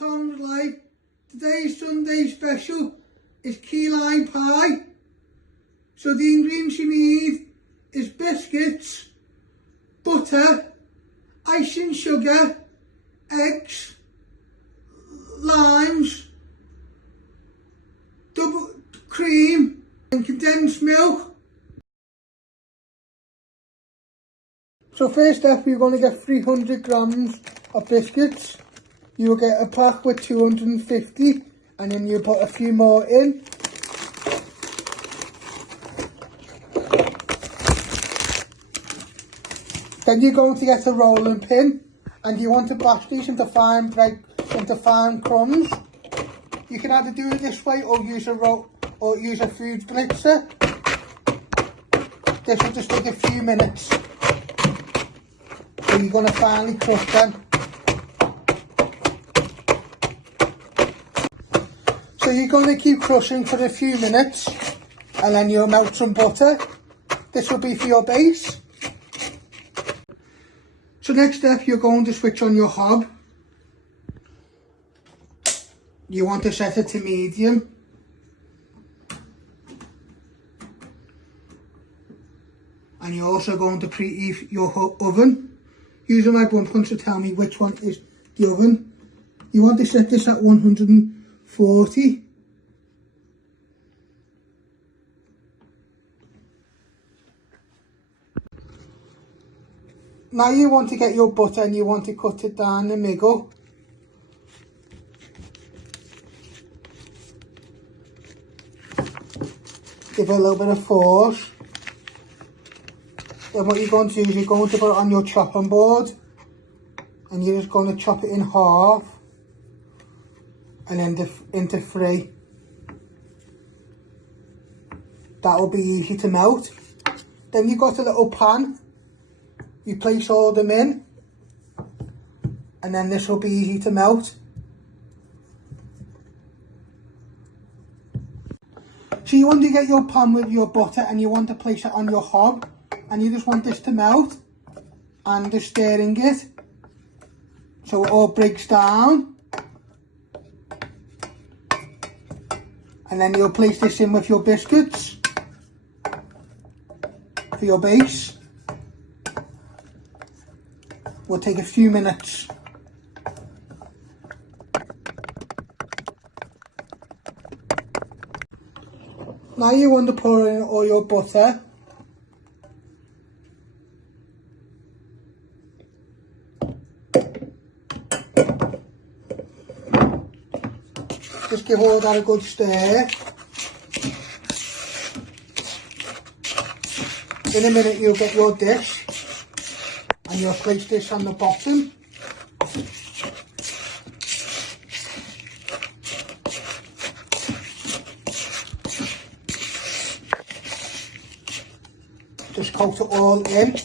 Tom's Life. Today's Sunday special is key lime pie. So the ingredients you need is biscuits, butter, icing sugar, eggs, limes, double cream and condensed milk. So first up, you're going to get 300 grams of biscuits. You'll get a pack with 250 and then you put a few more in. Then you're going to get a rolling pin and you want to bash these into fine crumbs. You can either do it this way or use a food blitzer. This will just take a few minutes. So you're going to finely crush them. So you're going to keep crushing for a few minutes and then you'll melt some butter. This will be for your base. So next up, you're going to switch on your hob. You want to set it to medium. And you're also going to preheat your oven. Using my bump to tell me which one is the oven. You want to set this at 140. Now you want to get your butter and you want to cut it down the middle. Give it a little bit of force. Then what you're going to do is you're going to put it on your chopping board and you're just going to chop it in half and then into three. That will be easy to melt. Then you've got a little pan. You place all of them in and then this will be easy to melt. So you want to get your pan with your butter and you want to place it on your hob and you just want this to melt and just stirring it so it all breaks down. And then you'll place this in with your biscuits for your base. Will take a few minutes. Now you want to pour in all your butter. Just give all that a good stir. In a minute you'll get your dish. And you'll place this on the bottom. Just coat it all in.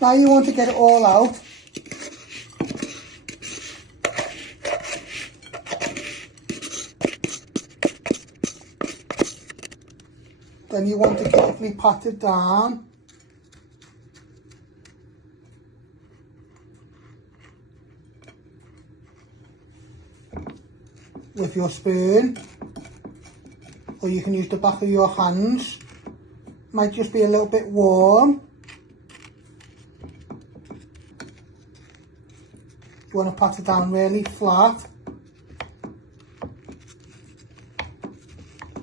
Now you want to get it all out. Then you want to carefully pat it down. With your spoon. Or you can use the back of your hands. Might just be a little bit warm. You want to pat it down really flat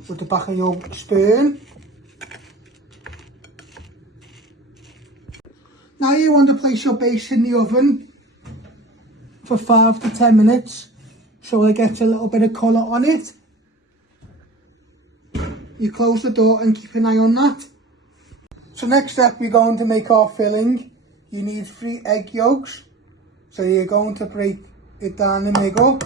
with the back of your spoon. Now you want to place your base in the oven for 5 to 10 minutes so it gets a little bit of colour on it. You close the door and keep an eye on that. So next up, we're going to make our filling. You need 3 egg yolks. So you're going to break it down the middle.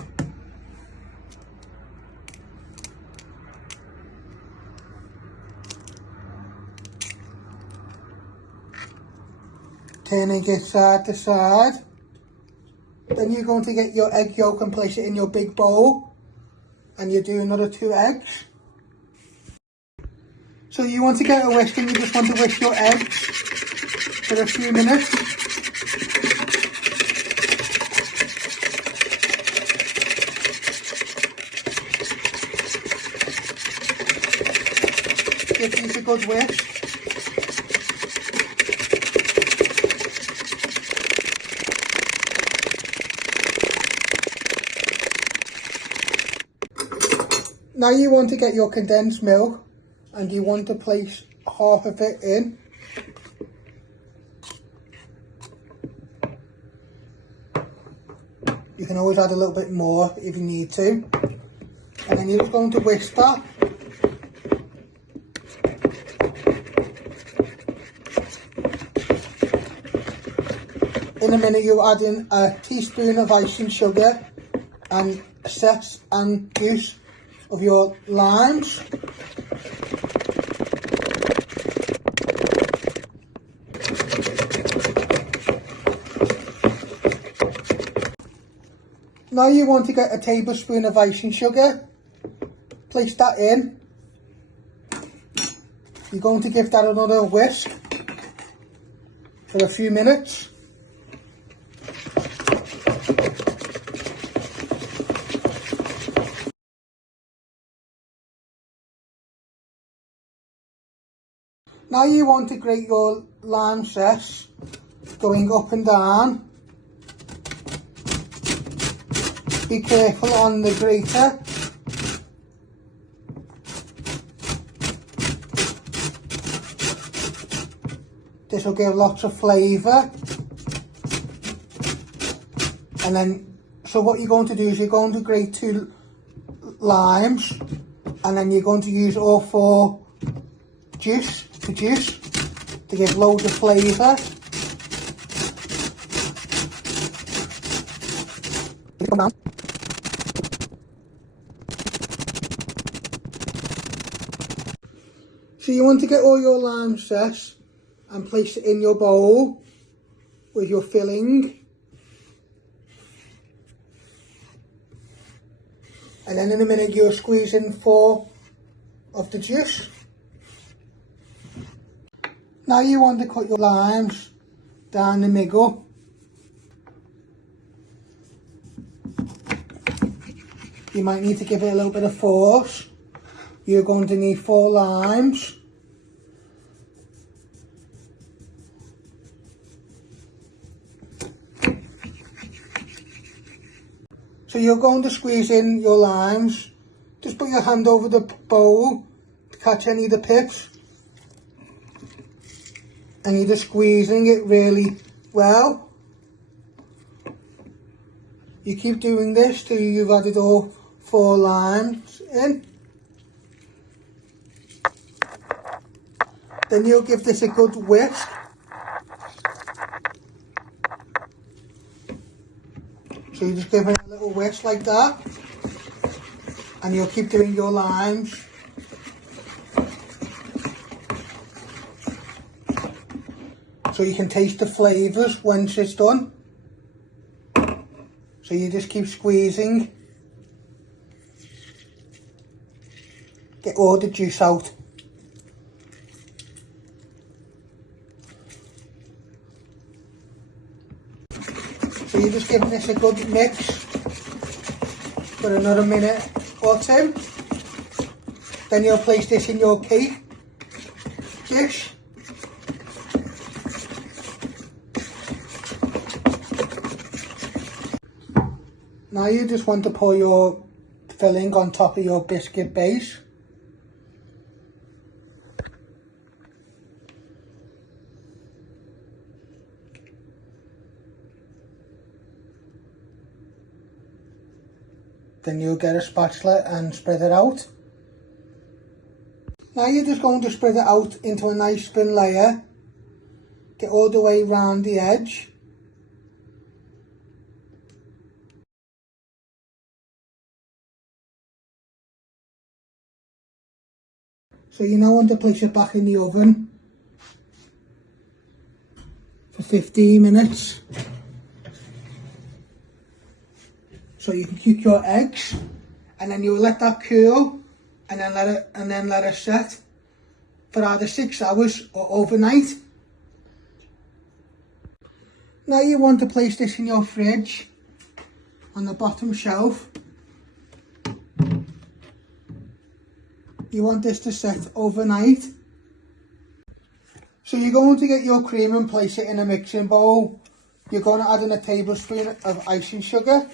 Turning it side to side. Then you're going to get your egg yolk and place it in your big bowl, and you do another 2 eggs. So you want to get a whisk, and you just want to whisk your eggs for a few minutes. Give these a good whisk. Now you want to get your condensed milk, and you want to place half of it in. You can always add a little bit more if you need to. And then you're just going to whisk that. In a minute you're adding a teaspoon of icing sugar and zest and juice of your limes. Now you want to get a tablespoon of icing sugar, place that in. You're going to give that another whisk for a few minutes. Now you want to grate your lime zest, going up and down. Be careful on the grater. This will give lots of flavour. And then, so what you're going to do is you're going to grate 2 limes, and then you're going to use all 4 juice to give loads of flavour. So you want to get all your lime zest and place it in your bowl with your filling. And then in a minute you'll squeeze in 4 of the juice. Now you want to cut your limes down the middle. You might need to give it a little bit of force. You're going to need 4 limes. So you're going to squeeze in your limes. Just put your hand over the bowl to catch any of the pips. And you're just squeezing it really well. You keep doing this till you've added all 4 limes in. Then you'll give this a good whisk. So you just give it a little whisk like that. And you'll keep doing your limes. So you can taste the flavours once it's done. So you just keep squeezing. Get all the juice out. So you're just giving this a good mix for another minute or 2. Then you'll place this in your cake dish. Now you just want to pour your filling on top of your biscuit base. Then you'll get a spatula and spread it out. Now you're just going to spread it out into a nice thin layer. Get all the way around the edge. So you now want to place it back in the oven for 15 minutes. so you can cook your eggs, and then you let that cool, and then let it set for either 6 hours or overnight. Now you want to place this in your fridge on the bottom shelf. You want this to set overnight. So you're going to get your cream and place it in a mixing bowl. You're going to add in a tablespoon of icing sugar.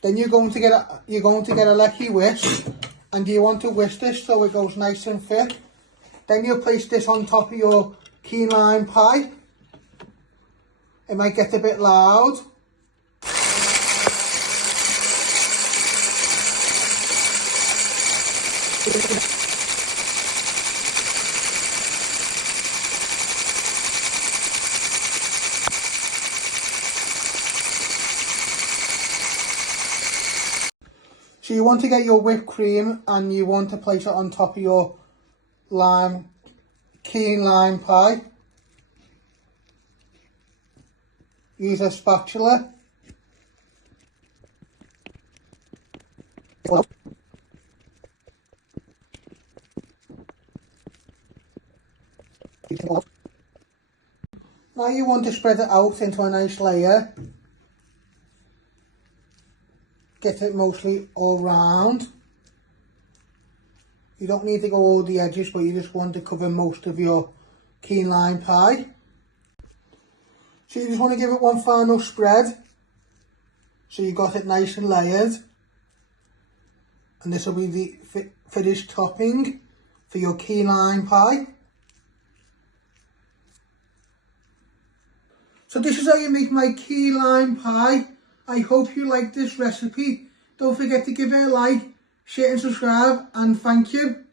Then you're going to get a lucky whisk, and you want to whisk this so it goes nice and thick. Then you'll place this on top of your key lime pie. It might get a bit loud. So you want to get your whipped cream and you want to place it on top of your key lime pie. Use a spatula. Now you want to spread it out into a nice layer. Get it mostly all round. You don't need to go all the edges, but you just want to cover most of your key lime pie. So you just want to give it one final spread, so you got it nice and layered. And this will be the finished topping for your key lime pie. So this is how you make my key lime pie. I hope you like this recipe. Don't forget to give it a like, share and subscribe, and thank you.